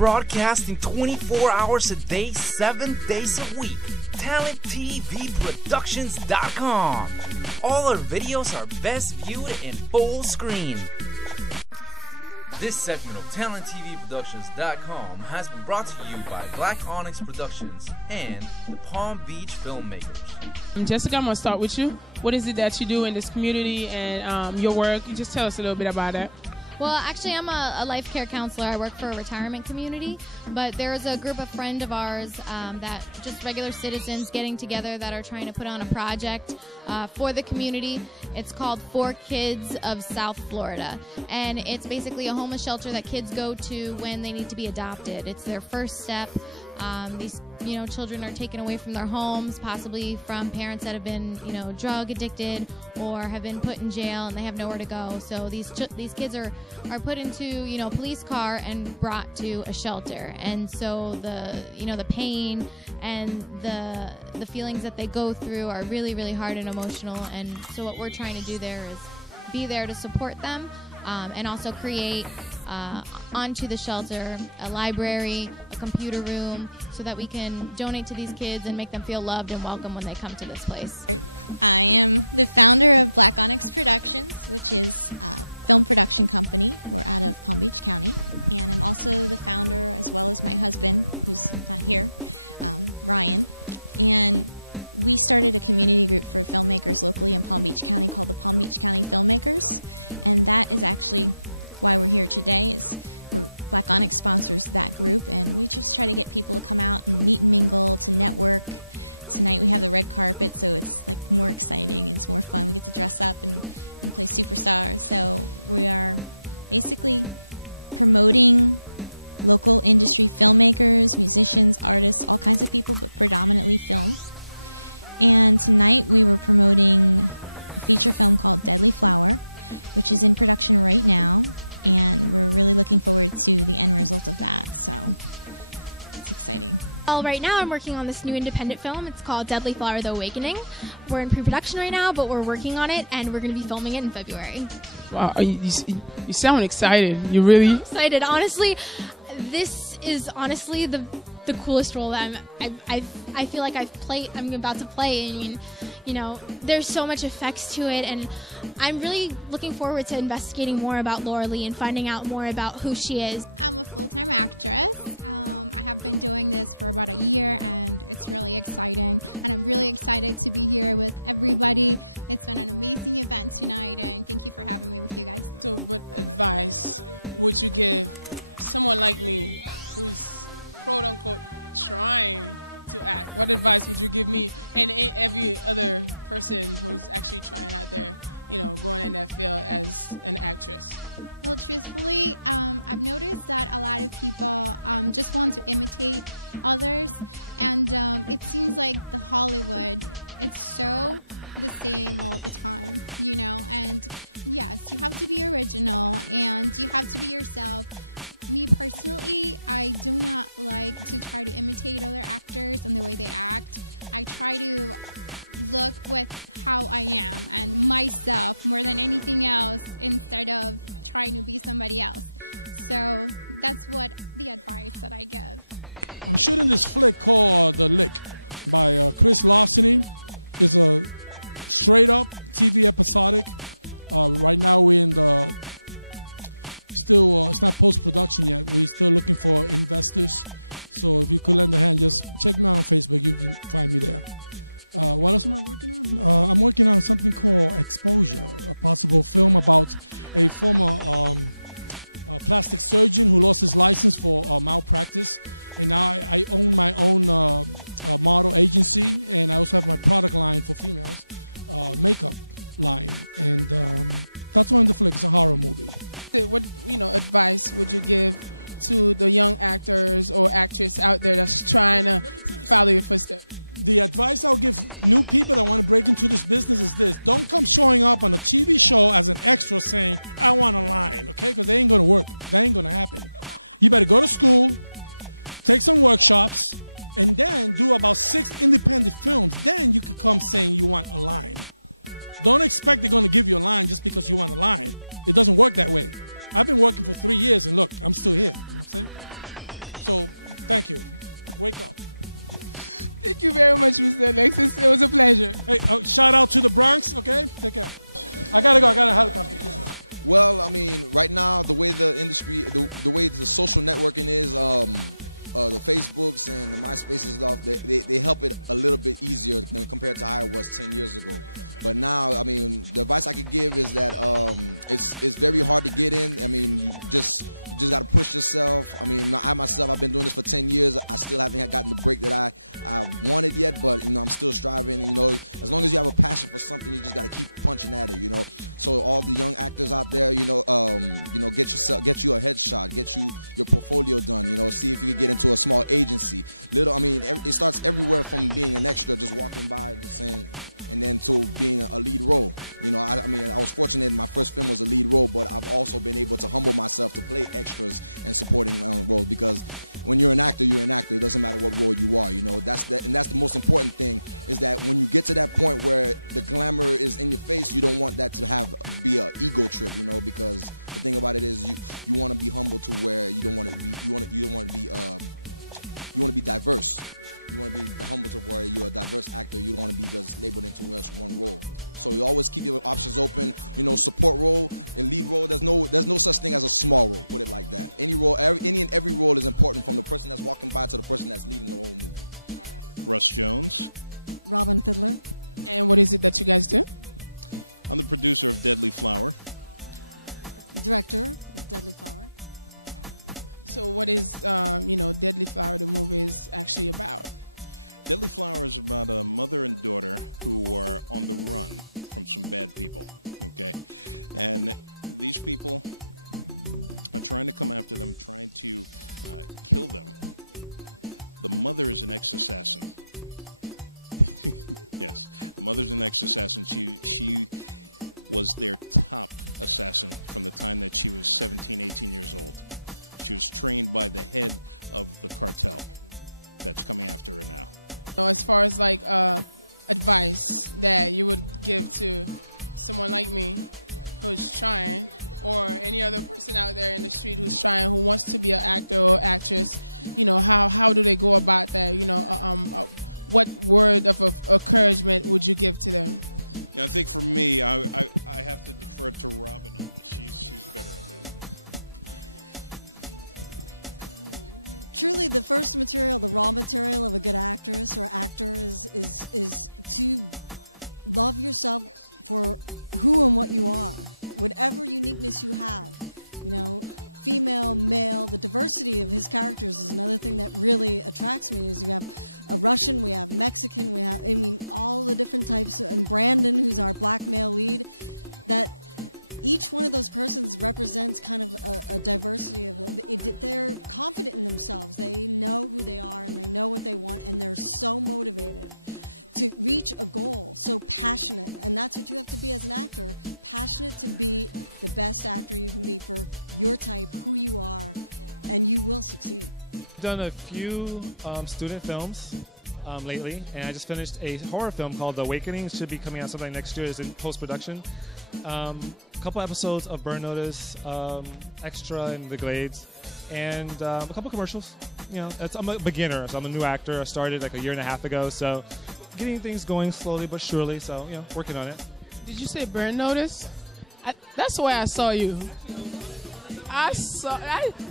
broadcasting 24 hours a day, 7 days a week. TalentTVProductions.com. All our videos are best viewed in full screen. This segment of TalentTVProductions.com has been brought to you by Black Onyx Productions and the Palm Beach Filmmakers. Jessica, I'm going to start with you. What is it that you do in this community and your work? Just tell us a little bit about that. Well, actually, I'm a life care counselor. I work for a retirement community, but there's a group of friends of ours that just regular citizens getting together that are trying to put on a project for the community. It's called For Kids of South Florida, and it's basically a homeless shelter that kids go to when they need to be adopted. It's their first step. These children are taken away from their homes, possibly from parents that have been drug addicted or have been put in jail and they have nowhere to go. So these kids are put into a police car and brought to a shelter, and so the pain and the feelings that they go through are really, really hard and emotional. And so what we're trying to do there is be there to support them, and also create onto the shelter a library, a computer room, so that we can donate to these kids and make them feel loved and welcome when they come to this place. I am the founder of Black Onyx Productions, which is a film production company. We're out of Palm Beach County. And I'm also the founder, as well as my husband, who's not here, Ryan. And we started a community group for filmmakers locally in Palm Beach County called the Palm Beach County Filmmakers. And that is actually why we're here today. Black Onyx sponsors that group, and we just try to get people to come out and meet and mingle, to network. Tonight we have the red carpet, so it's like more exciting and it's more fun. We get to dress up and play superstars. So we are basically promoting local industry filmmakers, musicians, artists, all kinds of people, but predominantly film. And tonight we were promoting a feature film called Deadly Flower, which is in production right now, and we're really looking forward to the end result of that, so it's exciting. Well, right now I'm working on this new independent film. It's called Deadly Flower: The Awakening. We're in pre-production right now, but we're working on it, and we're going to be filming it in February. Wow, you sound excited. You really excited? Honestly, this is honestly the coolest role that I feel like I'm about to play. I mean, there's so much effects to it, and I'm really looking forward to investigating more about Laura Lee and finding out more about who she is. I'm a full-time actress. I have been doing this for about a year, and it's really exciting, and I'm really excited to be here with everybody. It's been an amazing event tonight, and thank you for having me with you guys. So what advice would you give someone like me who's quote-unquote trying to act? What advice would you give me and every other person who's actually trying out there, going in that field as an actress? Well, truthfully, I've noticed that a lot of people just want to imitate others, and it seems like the Hollywood, it's so the same all the time, and yes, you have to be original and you have to be yourself. Me personally, I do not like to try to imitate other actors and the way they act. I try to look with how I am and myself more than anything else, instead of trying to be somebody else. So that's what the advice that I give. I'm shooting this flick called The Lick by Chris Larceny. It's a straight-up TV episodic. Right now we're in the it's not post-production yet. We're still looking for investors. So if you could lend a hand, just check me out on Facebook. You can find me there. What else am I working on? I'm working on something called Exposure, a possible film about a former plastic surgeon who lost his license for malpractice. And now I own my own model agency, and I also have my product line for females, makeup line. And that's why in the flick. It's a horror movie. What advice would you give to the young actors or actress out there that's trying to follow your footsteps? The advice I'll give new people that want to break into this business is this: don't come showing up on a TV show as an extra saying, "I want a line," okay? Because they ain't going to work. That ain't going to happen. You better go to school, take some workshops, and then do about 6 independent films. Then you could come saying you want a line. Don't expect they're going to give you a line just because you want a line. It doesn't work that way. I've been working for 3 years, and look, I'm still here. You know what I'm saying? So thank you. Wake up. Thank you very much, Mr. Alexis. It was a pleasure. Hey, shout out to the Bronx, okay? Take care. I gotta go. I got a helicopter. Well, I mean, right now, the way the industry, the way the social networking is, the Facebooks and the MySpaces and stuff, they help it a little bit easier compared to how it was 10 years ago. But now, I mean, the advice I could give is that it's very hard to get in. I mean, you just got to push yourself. I mean, I myself, I've been doing this for 10 years. I still haven't gotten the break that I wanted yet, but, you know, I'm still striving. You know, as long as you have a passion for something, you just got to keep punching at it, you know. So all the young actors out there, get you a headshot, get you your portfolio done, you know, see if you can get into a small agency. It starts everywhere from being an extra, just walking by and just saying, and then to being a lead role. You know, I was fortunate my first film was a lead role, but I've also been able to humble myself to play extras and supporting roles, because when you're an actor, you're an actor. It doesn't matter what role you are, you know. That's the most important thing, is that when you get to that point where the glamour is in your face, you don't want that to be an ego trip, you know, because the thing about it is you want to be humble to where you don't want to be diverse. You want to be humble to where you're a diverse actor. You don't want to be just labeled into just one role. So you always keep your options open. You know, support role and lead role. There's no such thing as a small role. Put it like that. Any and every role is important, from the person that's walking by to the person that's leading the whole movie. Russ Jones. Robin Fiddler. And what is it that you guys do? I'm the producer of Deadly Flower. Director of Deadly Flower. So what is, Deadly Flower, the movie, is actually about? Deadly Flower is about a mother and daughter who are on the run from some bad people, okay? And these people are trying to come after them, trying to kill them. The mother is an ex-assassin. Yes, the mother's an ex-assassin. She was their top assassin from the time that she was 17, 18 years old. She was trained by the head of the cartel that's coming after her now. So as far as like advice that you would give to someone like me who's trying, or any other person out there in the street who's trying, who wants to be an actor or actress, you know, how do they go about that? You know, what word of encouragement would you give to them? I think for me, I have to defer to Robin on this. She's better at that. Truly, the first material, the raw material of a good actress or actor is to love yourself for who and what you are, whatever uniqueness you have. You know, female, male, the diversity of his characters is another thing that really attracts me. Is you have a Russian, we have Mexican, we have, all the different types, and Brandon, who's our black male lead, that each one of those persons represents kind of a diversity of they're confident in themselves. They know who they are and they know what they want, and they're so motivated to reach a goal, so passionate. And that's what you have to be as an actor, passionate to be the best actor you can be for your type, who you are, and you will succeed. I've done a few student films lately, and I just finished a horror film called The Awakening. It should be coming out sometime next year. It's in post-production. A couple episodes of Burn Notice, extra in the Glades, and a couple commercials. You know, I'm a beginner, so I'm a new actor. I started like a year and a half ago, so getting things going slowly but surely. So, you know, working on it. Did you say Burn Notice? That's why I saw you.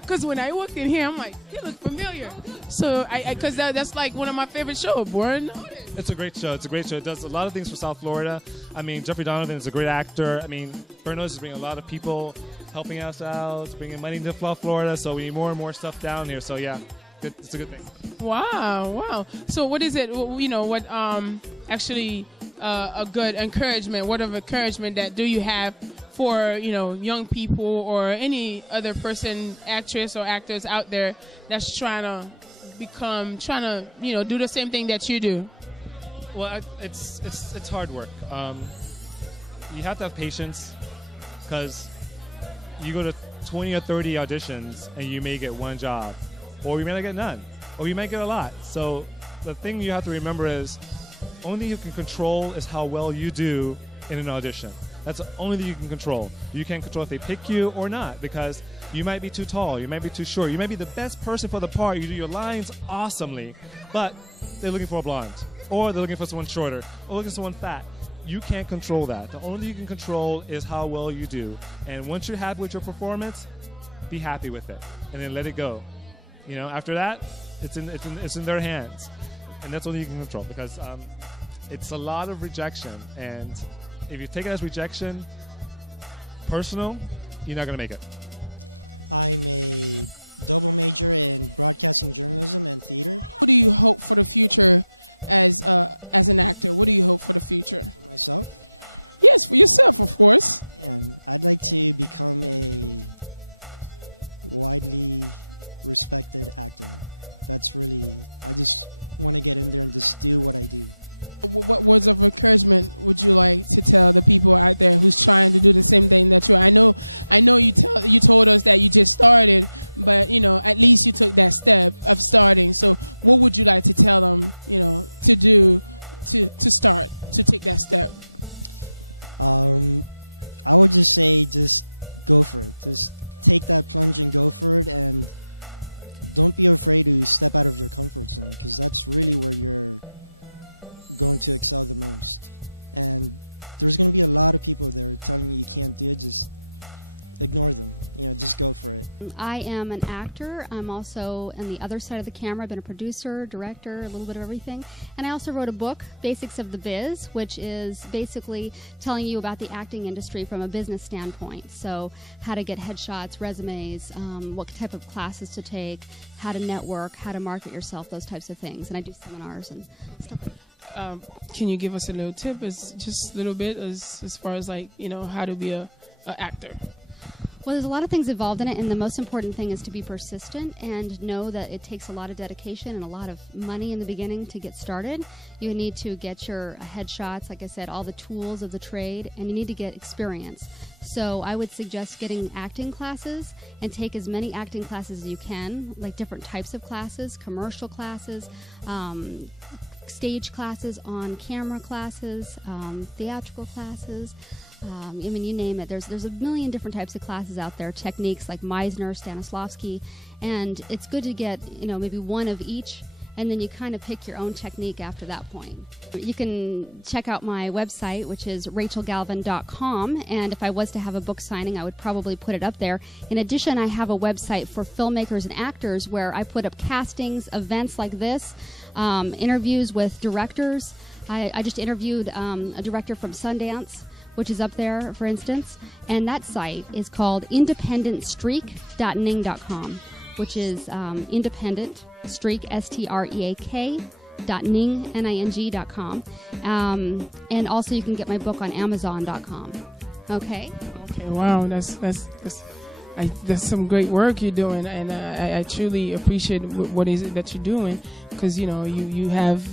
Because when I walked in here, I'm like, he looked familiar. So, because that's like one of my favorite shows, Burn Notice. It's a great show. It's a great show. It does a lot of things for South Florida. I mean, Jeffrey Donovan is a great actor. I mean, Burn Notice is bringing a lot of people, helping us out, bringing money to South Florida. So we need more and more stuff down here. So yeah, it's a good thing. Wow. So what is it? You know, what actually a good encouragement? What of encouragement that do you have for, you know, young people or any other person, actress or actors out there that's trying to, you know, do the same thing that you do? Well, it's hard work. You have to have patience, because you go to 20 or 30 auditions and you may get one job, or you may not get none, or you might get a lot. So the thing you have to remember is, only thing you can control is how well you do in an audition. That's the only thing you can control. You can't control if they pick you or not, because you might be too tall, you might be too short, you might be the best person for the part, you do your lines awesomely, but they're looking for a blonde, or they're looking for someone shorter, or looking for someone fat. You can't control that. The only thing you can control is how well you do. And once you're happy with your performance, be happy with it, and then let it go. You know, after that, it's in their hands, and that's all you can control, because it's a lot of rejection, and if you take it as rejection, personal, you're not gonna make it. I'm a double major in broadcasting journalism and theater. What do you hope for the future as an actor? What do you hope for the future? For myself? Yes, for yourself, of course. And I'd like to become a widely respected actor. That's really, I just want to get in there and just do what I do. What words of encouragement would you like to tell the people out there who's trying to do the same thing that you are? I know you told us that you just started, but you know, at least you took that step of starting. So what would you like to tell them, you know, to do to start, to take that step? I would just say just go for it. Just take that plunge and go for it, and don't be afraid to step out of your comfort zone, because that's really where you're going to excel the most. And there's going to be a lot of people there telling you can't do it. Just ignore them. You know, just go for it. I am an actor. I'm also on the other side of the camera. I've been a producer, director, a little bit of everything. And I also wrote a book, Basics of the Biz, which is basically telling you about the acting industry from a business standpoint. So how to get headshots, resumes, what type of classes to take, how to network, how to market yourself, those types of things. And I do seminars and stuff like that. Can you give us a little tip, just a little bit, as far as, like, you know, how to be a actor? Well, there's a lot of things involved in it, and the most important thing is to be persistent and know that it takes a lot of dedication and a lot of money in the beginning to get started. You need to get your headshots, like I said, all the tools of the trade, and you need to get experience. So I would suggest getting acting classes and take as many acting classes as you can, like different types of classes, commercial classes, stage classes, on camera classes, theatrical classes. I mean, you name it. There's a million different types of classes out there, techniques like Meisner, Stanislavski, and it's good to get, you know, maybe one of each, and then you kind of pick your own technique after that point. You can check out my website, which is rachelgalvin.com, and if I was to have a book signing, I would probably put it up there. In addition, I have a website for filmmakers and actors where I put up castings, events like this, interviews with directors. I just interviewed a director from Sundance, which is up there, for instance, and that site is called independentstreak.ning.com, which is independent streak, streak.ning.com, and also you can get my book on Amazon.com. Okay. Okay. Wow, that's some great work you're doing, and I truly appreciate what is it that you're doing, because you know you have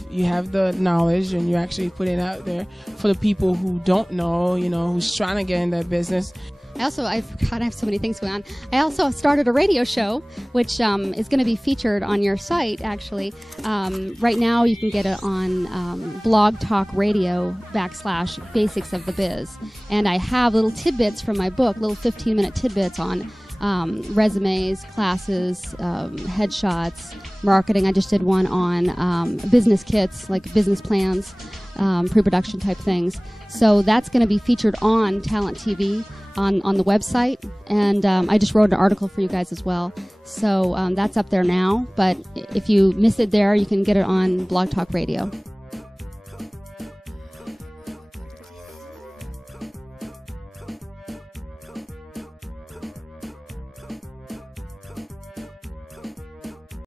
the knowledge, and you're actually putting it out there for the people who don't know, you know, who's trying to get in that business. I have so many things going on. I also started a radio show, which is going to be featured on your site, actually. Right now, you can get it on Blog Talk Radio / Basics of the Biz. And I have little tidbits from my book, little 15-minute tidbits on resumes, classes, headshots, marketing. I just did one on business kits, like business plans, pre-production type things. So that's going to be featured on Talent TV on the website, and I just wrote an article for you guys as well. So that's up there now, but if you miss it there, you can get it on Blog Talk Radio.